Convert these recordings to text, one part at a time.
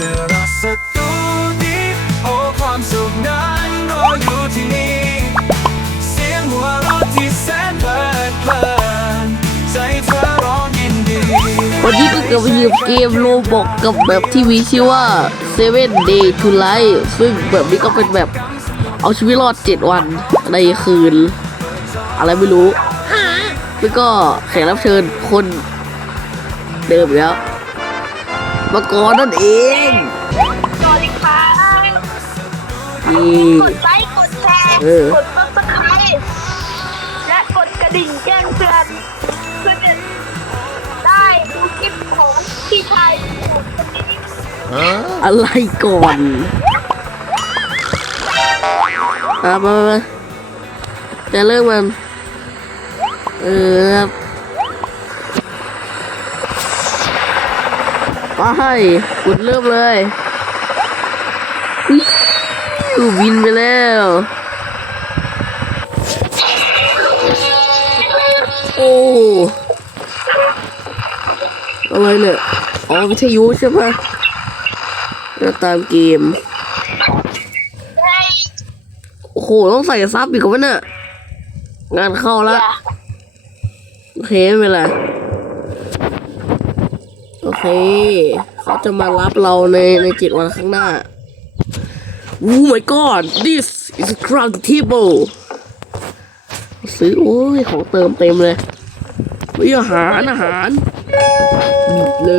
สือรักสักตูนี้โอ้ความสุขนั้นรออยู่ที่นี่ เสียงหัวเราะที่แสนเพลิดเพลินใจเธอร้องยินดี วันนี้ก็กลับมาอยู่เกมโลบอกกับแบบที่มีชื่อว่า Seven Day to Life ซึ่งแบบนี้ก็เป็นแบบเอาชีวิตรอด 7 วันในคืน อะไรไม่รู้ แล้วก็แขกรับเชิญคนเดิมแล้ว มาก่อนนั่นเองสวัสดีค่ะนี่ กดไลค์ กดแชร์ เออ กดซับสไครต์และกดกระดิ่งแจ้งเตือนเพื่อจะได้ดูคลิปของพี่ชายผมคนนี้อะไรก่อนอะมามามาจะเริ่มมัน เออครับ ไปกดเริ่มเลยวิวบินไปแล้วโอ้อะไรเนี่ยอ๋อวิทยุใช่ปะแล้วตามเกม โอ้โห ต้องใส่ซับอีกวะเนี่ยงานเข้าละโอเคไม่เป็นไรโอ เค เขาจะมารับเราในในเจ็ดวันข้างหน้า Oh my god this is a crown table ซื้อโอ้ยของเติมเต็มเลยเฮ้ยอาหารอาหารบิดเล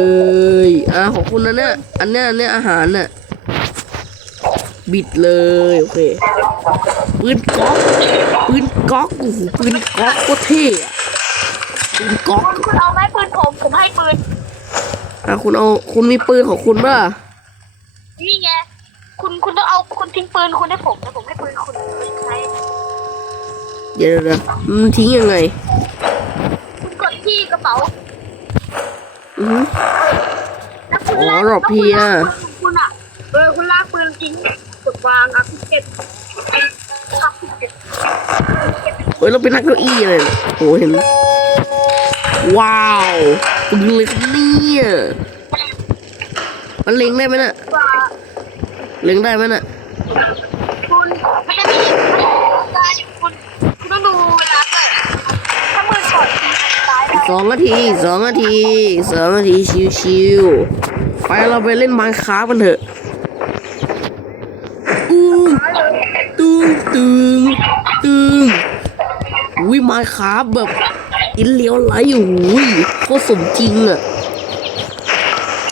ยอ่าของคุณนะเนี่ยอันเนี้ยอันเนี้ยอาหารน่ะบิดเลยโอเคปืนก๊อกปืนก๊อกโอ้โหปืนก๊อกโคตรเท่ปืนก๊อกคุณคุณเอาไหมปืนผมผมให้ปืน อะคุณเอาคุณมีปืนของคุณป่ะนี่ไงคุณคุณต้องเอาคุณทิ้งปืนคุณให้ผมแล้วผมให้ปืนคุณใช้เดี๋ยวเดี๋ยวมันทิ้งยังไง คุณกดที่กระเป๋าอือหือแล้วคุณอ๋อลากหรอเพียแล้วคุณลากปืนของคุณอะเออคุณลากปืนทิ้งกดวางอะคุณเก็บอะคุณเก็บเฮ้ยเราเป็นนักเก้าอี้เลยเนี่ยโอ้เห็น ว้าวปืนเลยครับเนี่ยมันเล็งได้ไหมน่ะว่าเล็งได้ไหมน่ะคุณมันจะมีการคุณคุณต้องดูเวลาด้วยถ้ามือกดตายแล้วสองนาทีสองนาทีสองนาทีชิวๆไปเราไปเล่นไมค์คราฟกันเถอะอู้ตึงตึงตึงอุ้ยไมค์คราฟแบบ อินเลี้ยวไหลอยู่โคตรสมจริงอะ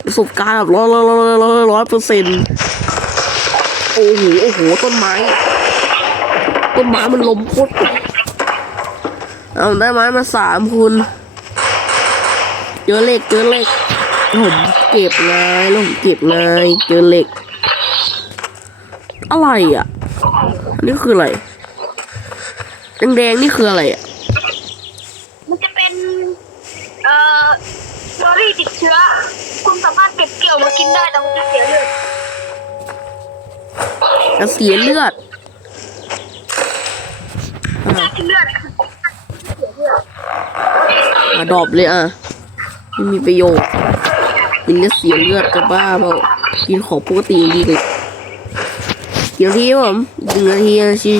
ประสบการณ์แบบร้อยร้อยร้อยร้อยร้อยเปอร์เซ็นต์โอ้โหโอ้โหต้นไม้ ต้นไม้มันล้มโคตรเอาได้ไม้มาสามคุณเจอเหล็กเจอเหล็กผมเก็บไงแล้วผมเก็บไงเจอเหล็ก อะไรอะ อันนี้คืออะไรแดงๆนี่คืออะไรอะ มันจะเป็น เอ่อ เชอรี่ติดเชื้อ คุณสามารถเก็บเกี่ยวมากินได้แต่มันจะเสียเลือดจะเสียเลือดอะถ้ากินเลือดอะเสียเลือดอะดรอปเลยอะไม่มีประโยชน์กินแล้วเสียเลือดจะบ้าเปล่ากินของปกติดีเลยกี่นาทีครับผมหนึ่งนาทีอะชิ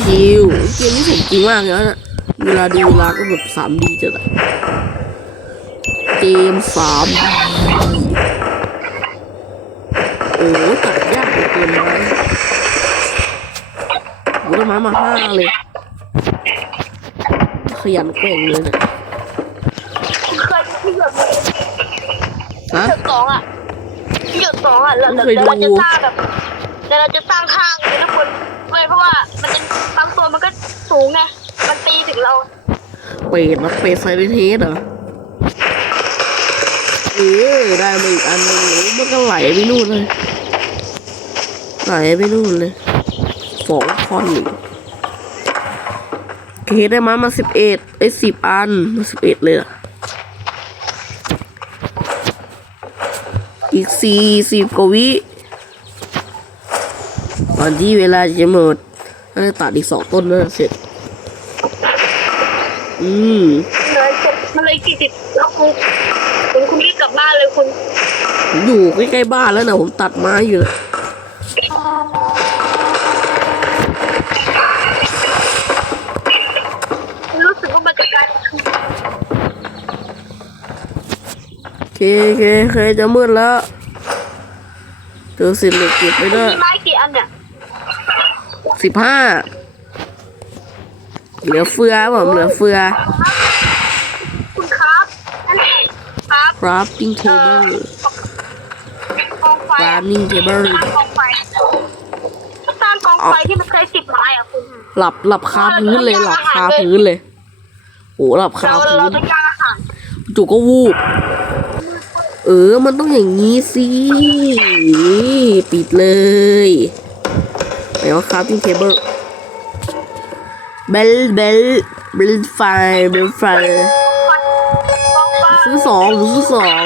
วๆเกมนี้ผมจริงมากเลยนะเวลาดูเวลาก็แบบสามดีจัดอะเก มสามโอ้โหตัดยากเหลือเกินนะโอ้โหต้นไม้มาห้าเลย ขยันแกว่งเลยเนี่ยคุณเคยที่แบบฮะจุดสองอะที่จุดสองอะเราไม่เราเคยดูเราจะสร้างแบบเดี๋ยวเราจะสร้างห้างเลยนะคุณไม่เพราะว่ามันจะบางตัวมันก็สูงไงมันตีถึงเรา เป็ดนะเป็ดไซเรนเฮดเหรอ เออได้มาอีกอันหนึงมันก็ไหลไปนู่นเลย ไหลไปนู่นเลยสองท่อนหนึ่งเคได้มามาสิบเอ็ดไอ้สิบอันมาสิบเอ็ดเลยอะอีกสี่สิบกว่าวิก่อนที่เวลาจะหมดน่าจะตัดอีกสองต้นน่าจะเสร็จ อืมเลยเจ็บมันเลยกี่สิบแล้วคุณคุณคุณรีบก ลับบ้านเลยคุณผมอยู่ใกล้ๆบ้านแล้วนะผมตัดไม้อยู่นะรู้สึกว่ามันจะกลายเป็นโอเคโอเคโอเคจะมืดแล้วเจอสิบเหล็กเก็บไปด้วยมีไม้กี่อันเนี่ยสิบห้าเหลือเฟือผมเหลือเฟือคุณครับนั่นเองครับ crafting เอ่อ table กองไฟอะ crafting table สร้างกองไฟสร้างกองไฟที่มันใช้สิบไม้อะคุณหลับหลับคาพื้นเลยหลับคาพื้นเลยโอ้หลับคาเราพื้เราน ต้องการอาหารจู่ก็วูบ เออ มันต้องอย่างนี้สิ ปิดเลยไหนว่าครับที่เคเบิลเบลเบลเบลไฟเบลไฟกองไฟ ซื้อสองหรือซื้อสอง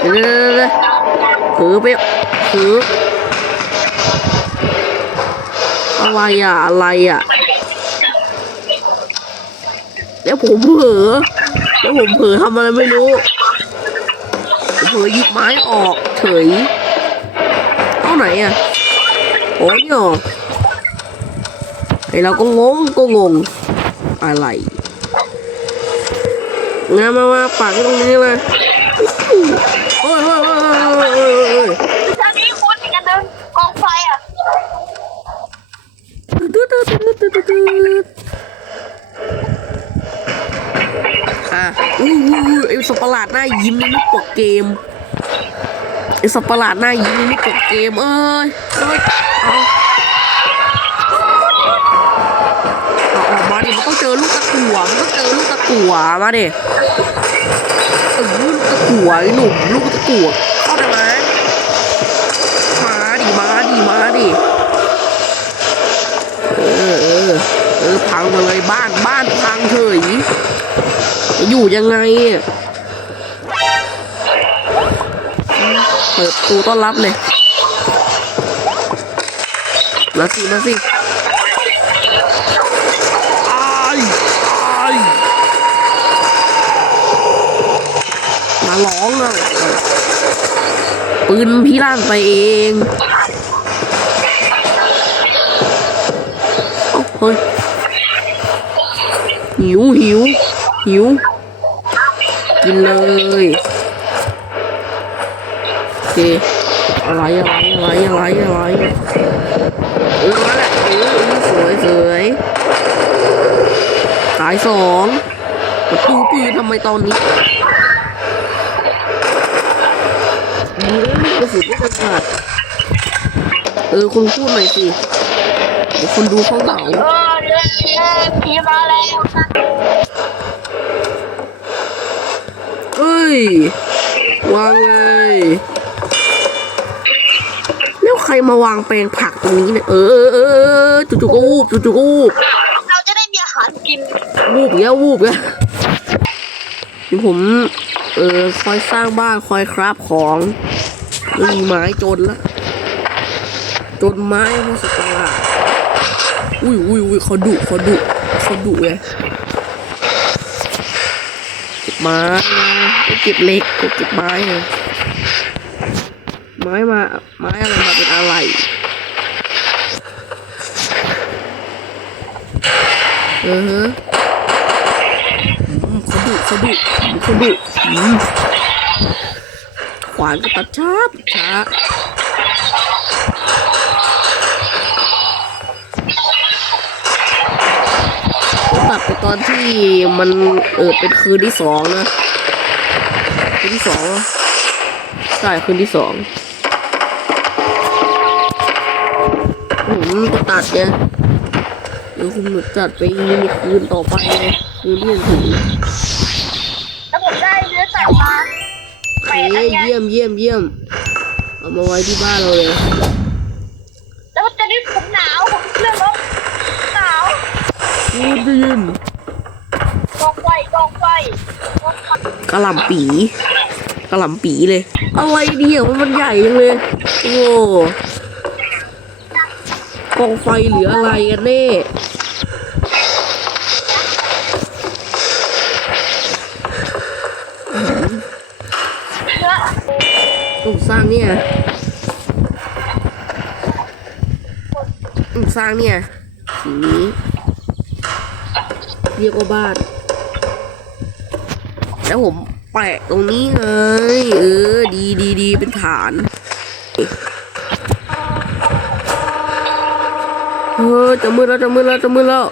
เดี๋ยวเดี๋ยวเดี๋ยวเผือไปเผืออะไรอะ อะไรอะ เดี๋ยวผมเผลอเดี๋ยวผมเผลอทำอะไรไม่รู้ผมเผลอหยิบไม้ออกเฉยเอาไหนอะโอ้ยเหรอไอเราก็งงก็งง อะไรงานมามาปักไว้ตรงนี้เลยโอ้ยโอ้ยโอ้ยโอ้ยโอ้ยโอ้ยโอ้ยตอนนี้คุณอีกอันหนึงกองไฟอะตึ๊ดตึ๊ดตึ๊ดตึ๊ดตึ๊ดตึ๊ดอะอู้หูไอ้สัตว์ประหลาดหน้ายิ้มนี่ไม่ปกเกมไอ้สัตว์ประหลาดหน้ายิ้มนี่ไม่ปกเกมเอ้ยเอ้ยเอาเอาออกมาดิมันต้องเจอลู กั่วมันต้องเจอลูกตะกั่วมาดิเออลูกตะกั่วไอ้หนุ่มลูกตะกั่วเข้าได้ไหมมาดิมาดิมาดิเออเออเออพังมาเลยบ้านบ้านพังเฉยอยู่ยังไงเปิดประตูต้อนรับเลยมาสิมาสิ ร้องอะปืนพี่ล่นไปเองเฮ้ยหิวหิวหิวกินเลยโอเคอะไรอะไรอะไรอะไรอะไรเออนั่นแหละเออเออสวยสวยสายสองประตูปืนทำไมตอนนี้เออกระ สุนไม่กระขาดเออคุณพูดหน่อยสิเดี๋ยวคนดูเขาเหงาเออเรื่องนี้ผีมาแล้วเอ้ยวางเลยแล้วใครมาวางแปลงผักตรงนี้เนี่ยเออเออเออเออจู่ๆก็วูบจู่ๆก็วูบเราจะได้มีอาหารกินวูบแล้ววูบแล้วนี่ผมเออคอยสร้างบ้านคอยคราฟของ ไม่มีไม้จนละจนไม้พราะสตว์ประหลาดอุ้ยอุ้ยอุ้ยเขาดุเขาดุเขาดุไงเก็บไม้นะเก็บเหล็กก็เก็บไม้ไงไม้มาไม้อะไรมาเป็นอะไรเออฮะอืมเขาดุเขาดุเขาดุอืม ขวานก็ตัดช้าตัดช้าตัดไปตอนที่มันเออเป็นคืนที่สองนะคืนที่สองใช่คืนที่สองผมก็ตัดไงเดี๋ยวคุณหนูตัดไปมีคืนต่อไปไงคืนที่จะถึง โอเคเยี่ยมเยี่ยมเยี่ยมเอามาไว้ที่บ้านเราเลยแล้วตอนนี้ผมหนาวผมเรื่องรถหนาวพูดได้ยินกองไฟกองไฟกองไฟกระหล่ำปีกระหล่ำปีเลย อะไรเนี่ยมันมันใหญ่จังเลย โอ้กองไฟหรืออะไรกันแน่ เนี่ยสร้างเนี่ยสีนี้เรียกว่าบ้าน แล้วผมแปะตรงนี้เลย เออ ดีดีดีเป็นฐาน เออจะมืดแล้วจะมืดแล้วจะมืดแล้ว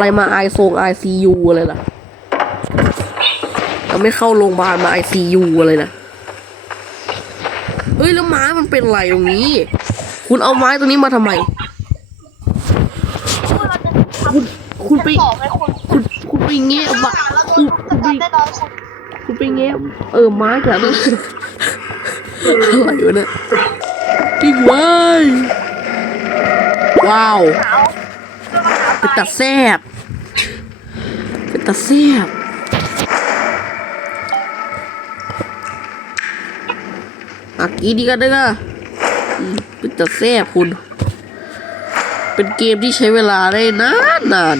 อะไรมาไอโซงไอซียูอะไรล่ะเราไม่เข้าโรงพยาบาลมาไอซียูอะไรนะเฮ้ยแล้วไม้มันเป็นไรตรงนี้ คุณเอาไม้ตรงนี้มาทำไม คุณคุณไปคุณคุณไปเงี้ยบะแล้วคุณคุณไปคุณไปเงี้ยเออไม้กันแล้วอะไรวะเนี่ยจริงเว้ยว้าวหนาว เป็นตาแซบเป็นตาแซบอากีดีกันเด้ออืมเป็นตาแซบคุณ เป็นเกมที่ใช้เวลาได้นานนาน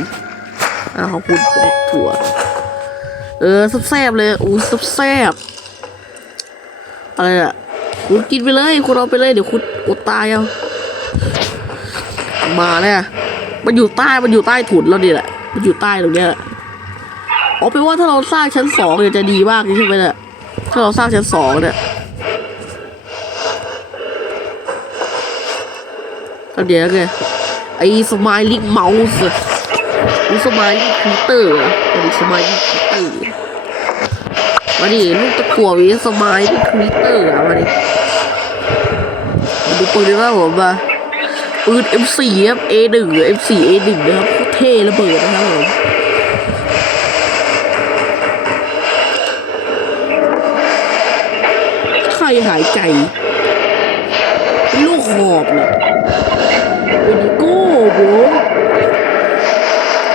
อ่าขอบคุณถั่ว เออแซบเลยอู้แซบอะไรอะคุณกินไปเลย คุณเอาไปเลย เดี๋ยวคุณอดตายเอา มาเนี่ย มันอยู่ใต้ มันอยู่ใต้ถุนเราดิแหละ มันอยู่ใต้ตรงเนี้ยแหละอ๋อแปลว่าถ้าเราสร้างชั้นสองเนี่ยจะดีมากเลยใช่ไหมเนี่ย ถ้าเราสร้างชั้นสองเนี่ยเอาเดี๋ยวไงไอ้สมายลิกเมาส์นี่สมายลิกคอมเตอร์อันนี้สมายลิกคอมเตอร์มาดิลูกตะกั่วมีสมายลิกคอมเตอร์อะมาดิมาดูปืนดีกว่าผมมา ปืน M4 ครับ A1 หรือ M4 A1 นะครับโคตรเท่ระเบิดนะครับผมใครหายใจลูกหอบเหรอเวดิโก้โบ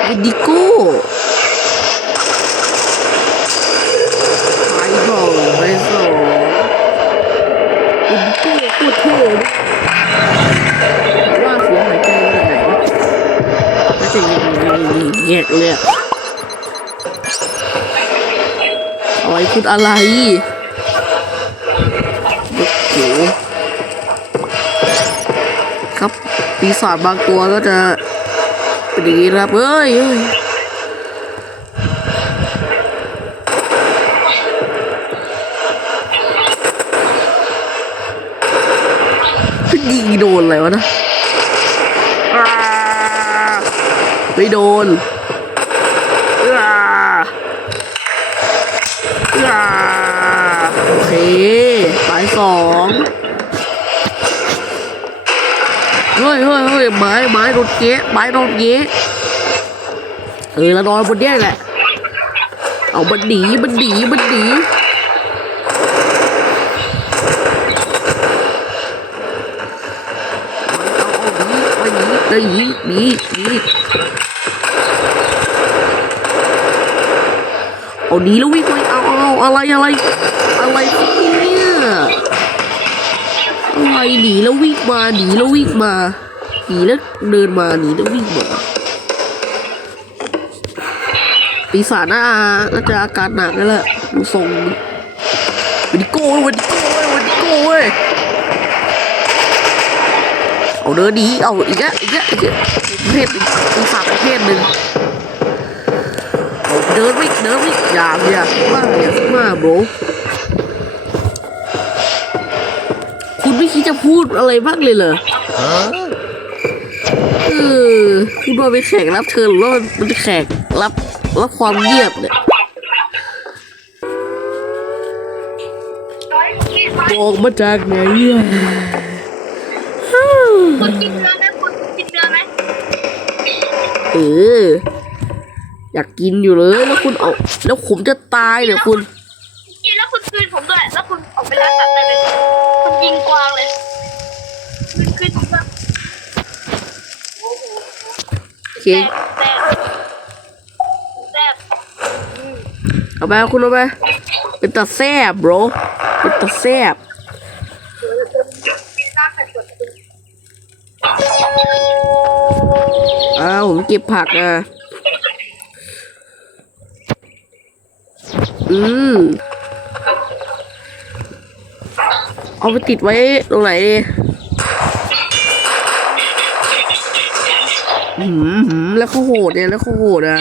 เวดิโก้ อะไรพูดอะไรโอ้โหครับปีศาจบางตัวก็จะเป็นอย่างนี้นะครับเฮ้ยเฮ้ยยิงโดนอะไรวะนะไม่โดน ไม้ไม้โดเก๊ะไม้โดเก๊เออล้วนอนบนเนี้ยแหละ เอามันหนีมันหนีมันหนีเอาเอาหนีหนีหนีดีดีเอาหนีแล้ววิ่งไปเอาเอาเอาอะไรอะไรอะไรเนี่ยอะไรหนีแล้ววิ่งมาหนีแล้ววิ่งมา หนีแล้วเดินมาหนีแล้ววิ่งมาปีศาจน่าน่าจะอาการหนักนั่นแหละดูทรงวันดิโก้เว้ยวันดิโก้เว้ยวันดิโก้เว้ยเอาเดินดีเอาอีกแล้วอีกแล้วอีกแล้วประเภทปีศาจประเภทหนึ่งเดินวิ่งเดินวิ่งอย่าอย่ามาอย่ามาโบรคุณไม่คิดจะพูดอะไรบ้างเลยเหรอ ออคุณว่าไปนแขกรับเชิญหรือว่ามันเป็นแขกรับรับความเงียบเนี่ยน้อยกินไหมบอกมาจากไหนอะคุณกินเนื้อไหมคุณกินเนื้อไหมเออ อยากกินอยู่เลยแล้วคุณเอาแล้วผมจะตายเนี่ยคุณกินแล้วคุณคืนผมด้วยแล้วคุณออกไปล่าสัตว์ได้เลยคุณยิงกวางเลย เคเอาไปคุณเอาไป เป็นตะแซบโบรเป็นตะแซบอ้าวผมเก็บผักอะอืม เอาไปติดไว้ตรงไหนดี อืมหืมแล้วเขาโหดเนี่ยแล้วเขาโหดอะ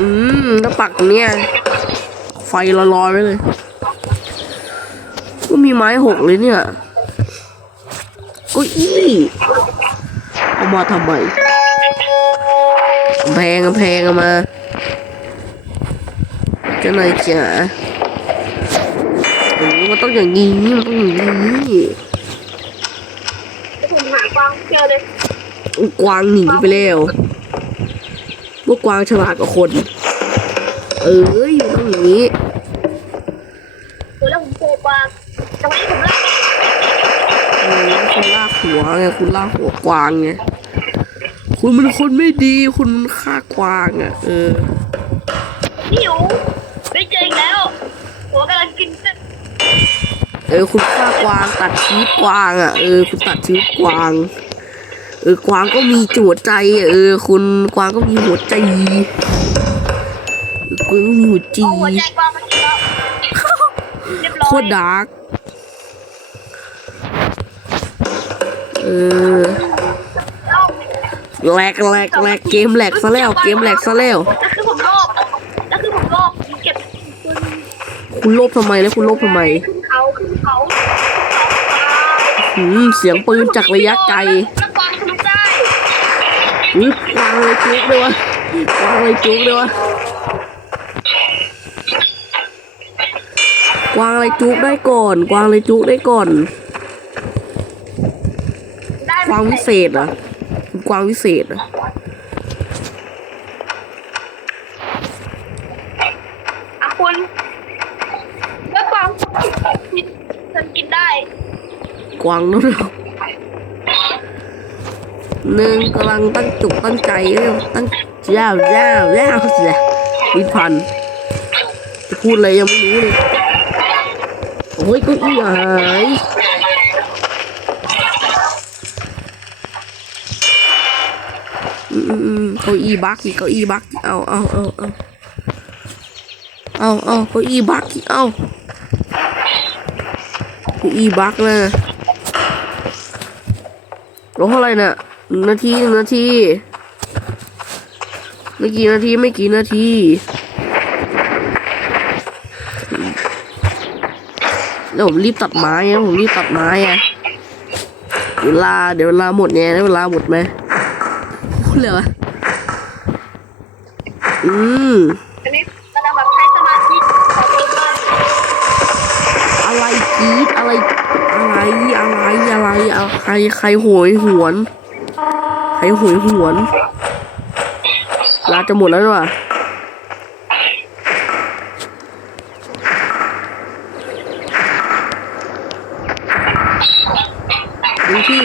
อืมแล้วปักตรงเนี้ยไฟลอยๆไว้เลย ก็มีไม้หกเลยเนี่ยก็อี้เอามาทำไมกำแพงกำแพงเอามาจะนายจ๋าโอ้มันต้องอย่างนี้มันต้องอย่างนี้ ผมหากวางเจอเลย กวางหนีไปแล้วพวกกวางฉลาดกว่าคน เอ้ยมันต้องอย่างนี้ตัวแล้วผมเจอกวางจังหวะนี้ผมลากเออคุณลากหัวไงคุณลากหัวกวางไงคุณเป็นคนไม่ดี คุณมันฆ่ากวางอะ เออหิวไม่เจออีกแล้ว หัวกำลังกินเส้นเออ คุณฆ่ากวางตัดชีวิตกวางอะ เออ คุณตัดชีวิตกวาง เออกวางก็มีหัวใจอะเออ คุณกวางก็มีหัวใจเออกวางก็มีหัวใจเอาหัวใจกวางมากินแล้วเรียบร้อยโคตรดาร์กเออเอาแหลกแหลกแหลกเกมแหลกซะแล้ว เกมแหลกซะแล้วแล้วคือผมโลภแล้วคือผมโลภผมเก็บคุณคุณโลภทำไมแล้วคุณโลภทำไมขึ้นเขาขึ้นเขาหืมเสียงปืนจากระยะไกล อุ้ยวางอะไรจุกเลยวะวางอะไรจุกเลยวะกวางอะไรจุกได้ก่อน กวางอะไรจุกได้ก่อน กวางวิเศษเหรอกวางวิเศษเหรออะคุณแล้วกวางกินฉันกินได้ กวางนั่นเหรอ หนึ่งกำลังตั้งจุกตั้งใจเอ้ยตั้งยาวยาวยาวเสียลิ้นพันจะพูดอะไรยังไม่รู้เลยโอ้ยก็อีหายอืมอืมเก้าอี้บักอีเก้าอี้บักเอาเอาเอาเอาเอาเอาเก้าอี้บักอีกเอาเก้าอี้บักนะลงเท่าไหร่น่ะ หนึ่งนาทีหนึ่งนาทีไม่กี่นาทีไม่กี่นาทีแล้วผมรีบตัดไม้ไงผมรีบตัดไม้ไงเวลาเดี๋ยวเวลาหมดไงแล้วเวลาหมดไหมพูดเลยวะอืมอันนี้กำลังแบบใช้สมาธิอตัวบ้านอะไรกีดอะไรอะไรอะไรอะไรอาใครใครโหยหวน ใครโหยหวนลาจะหมดแล้วด้วยดูที่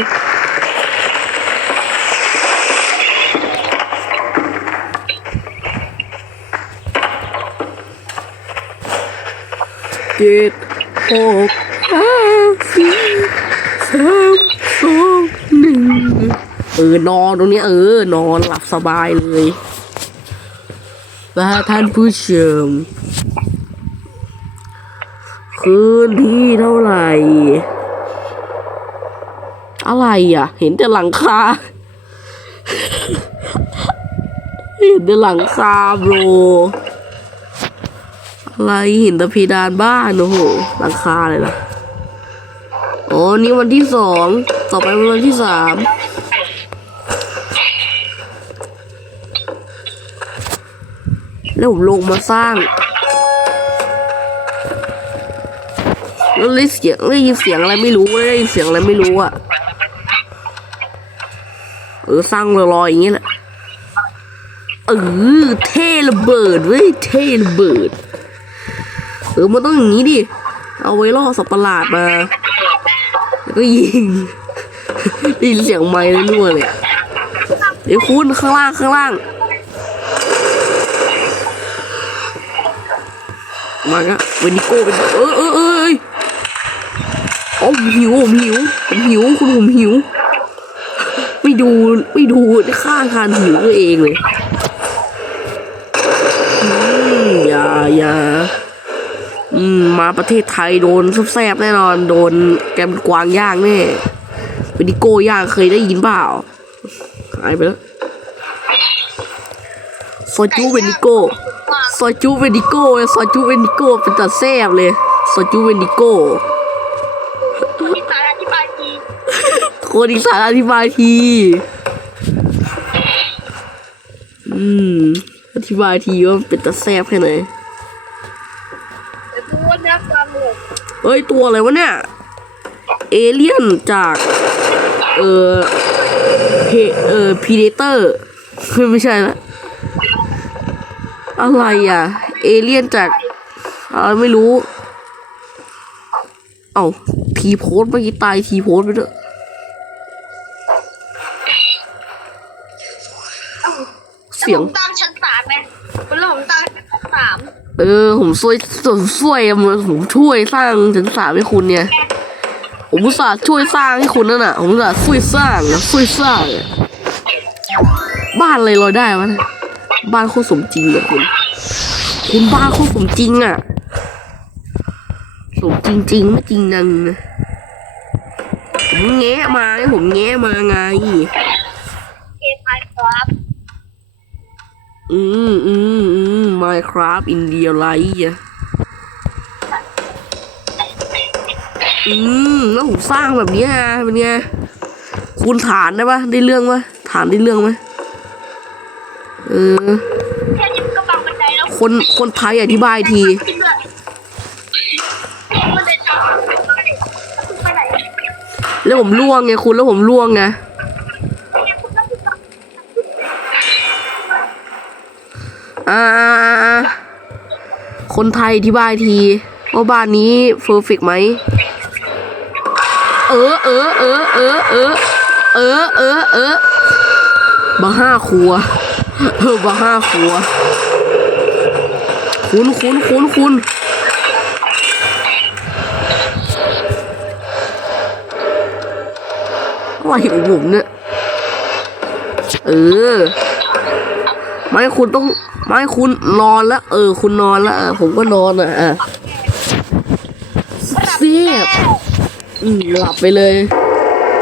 เจ็ดหกห้าสี่สาม เออนอนตรงนี้เออ นอนหลับสบายเลยและท่านผู้ชมคืนที่เท่าไหร่ อะไรอะ เห็นแต่หลังคา เห็นแต่หลังคาโบรอะไรเห็นแต่เพดานบ้านโอ้โหหลังคาเลยล่ะอ๋อนี่วันที่สอง ต่อไปวันที่สาม แล้วผมลงมาสร้าง แล้วได้เสียงได้ยินเสียงอะไรไม่รู้ได้ยินเสียงอะไรไม่รู้อะเออสร้างลอยๆอย่างนี้แหละเออเท่ระเบิดเว้ยเท่ระเบิด เออมันต้องอย่างนี้ดิ เอาไว้ล่อสัตว์ประหลาดมา แล้วก็ยิงได้ยินเสียงไม้เลยนัวเลยเดี๋ยวคุณข้างล่างข้างล่าง มาละเวนิโก้เป็นเออเออเออเอยโอ้ผมหิวผมหิวผมหิวคุณผมหิว ไม่ดูไม่ดูข้างคานหิวตัวเองเลยอย่าอย่าอืมมาประเทศไทยโดนแซบแน่นอน โดนแกมกวางย่างแน่เวนิโก้ย่างเคยได้ยินเปล่าหายไปแล้วซอยจูเวนิโก้ ซอยจูเวนิโก้ซอยจูเวนิโก้เป็นตัดแซบเลยซอยจูเวนิโก้มีสารอธิบายทีคนอีสานอธิบายทีอืมอธิบายทีว่าเป็นตาแซบแค่ไหนแต่ดูว่าเนื้อความเลยเฮ้ยตัวอะไรวะเนี่ยเอเลี่ยนจาก เออเพเออพีเดเตอร์ไม่ใช่ละ อะไรอะ เอเลี่ยนจากอะไรไม่รู้ เอ้าทีโพสต์เมื่อกี้ตายทีโพสต์ไปด้วยเสียงแล้วผมตั้งชั้นสามไงแล้วผมตั้งชั้นสามเออ ผมช่วยผมช่วยอะผมช่วยสร้างถึงสามให้คุณเนี่ย ผมอุตส่าห์ช่วยสร้างให้คุณนั่นน่ะ ผมอุตส่าห์ช่วยสร้างอะช่วยสร้างอะบ้านอะไรลอยได้วะเนี่ย บ้านโคตรสมจริงอะคุณ คุณบ้านโคตรสมจริงอะสมจริงจริงๆไม่จริงนังนะผมแงะมาไงผมแงะมาไงเกมไมค์ครับอืมอืมอืม Minecraft in real life อะอืมแล้วผมสร้างแบบเนี้ยเป็นไง คุณฐานได้ปะได้เรื่องปะฐานได้เรื่องไหม เออ แค่นี้มันก็บังบันไดแล้วคนคนไทยอธิบายที ขึ้นด้วยมันจะจอดไปไหนแล้วผมล่วงไงคุณแล้วผมล่วงไงเนี่ยคุณต้องขึ้นมาอ่าอ่าอ่าอ่าคนไทยอธิบายทีว่าบ้านนี้เพอร์เฟกไหมเออเออเออเออเออเออเออเออบาห้าครัว เออบาห้าครัว คุณคุณคุณคุณอะไรของผมเนี่ย เออ ไม่คุณต้อง ไม่คุณนอนแล้ว เออ คุณนอนแล้วผมก็นอนอะอะเสียบอืมหลับไปเลย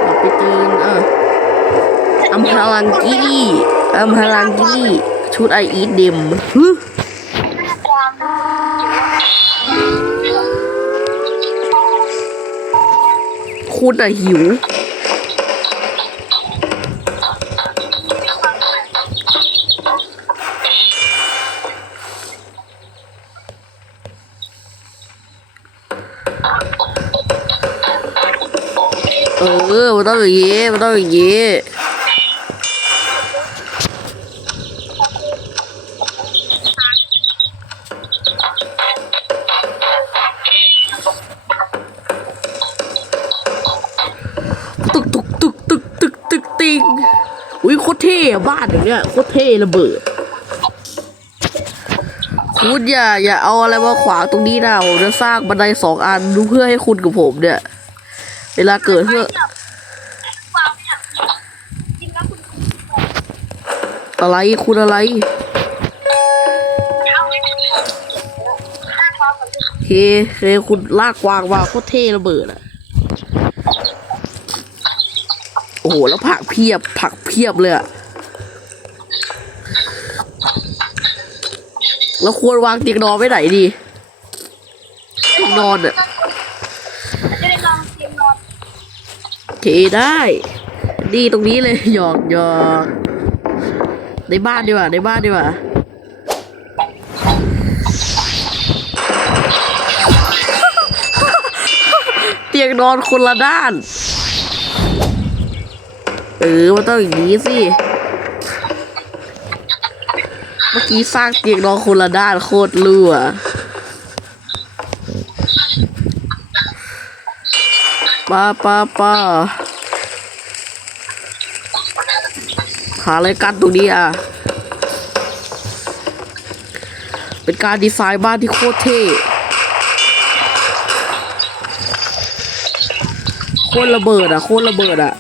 หลับไปตื่นอะอัมพลังกิลี่ อัมพลังกิลี่ชุดไออีทเดมฮึความคุณอะหิว เออมันต้องอย่างงี้มันต้องอย่างงี้ อุ้ยโคตรเท่บ้านอย่างเนี้ยโคตรเท่ระเบิดคุณอย่าอย่าเอาอะไรมาขวางตรงนี้นะผมจะสร้างบันไดสองอันดูเพื่อให้คุณกับผมเนี่ย เวลาเกิดเพื่ออะไรคุณอะไรเอาไว้ในนี้ตั้งความกับเคเคคุณลากวางมาโคตรเท่ระเบิดอะโอ้โหแล้วผักเพียบ ผักเพียบเลยอะแล้วควรวางเตียงนอนไว้ไหนดีเตียงนอนอะจะได้ลอเคได้ดีตรงนี้เลยหยอกหยอกในบ้านดีกว่าในบ้านดีกว่าเตียงนอนคนละด้าน เออมันต้องอย่างนี้สิ เมื่อกี้สร้างเตียงนอนคนละด้านโคตรรั่วป้าป้าป้าหาอะไรกันตรงนี้อะ เป็นการดีไซน์บ้านที่โคตรเท่โคตรระเบิดอะ โคตรระเบิดอะ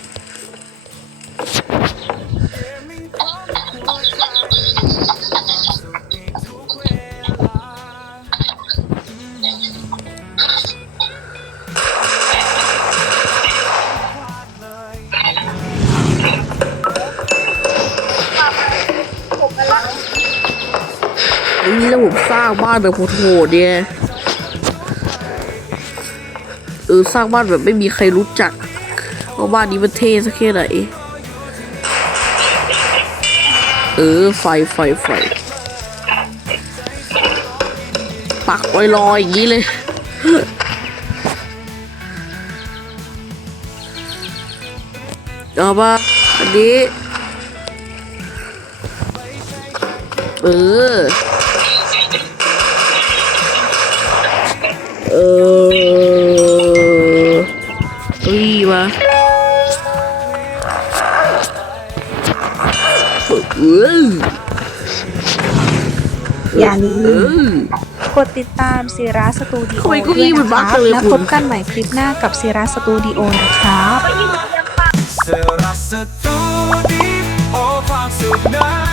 สร้างบ้านแบบโหดเนี่ยเออสร้างบ้านแบบไม่มีใครรู้จักว่าบ้านนี้มันเท่สักแค่ไหนเออไฟไฟไฟปักไว้รออย่างนี้เลยเอาปะอันนี้เออ เออเฮ้ยมาเอออย่าลืเอมอกดติดตามซีราสตูดิโอทำไมเก้าด้วอี้ยมันนะบั๊คะกจังเลยแล้วคุณพบกันใหม่คลิปหน้ากับซีราสตูดิโอนะครับก็ยิ่งยังปังเสรัสตูดีโอความสุขนั้น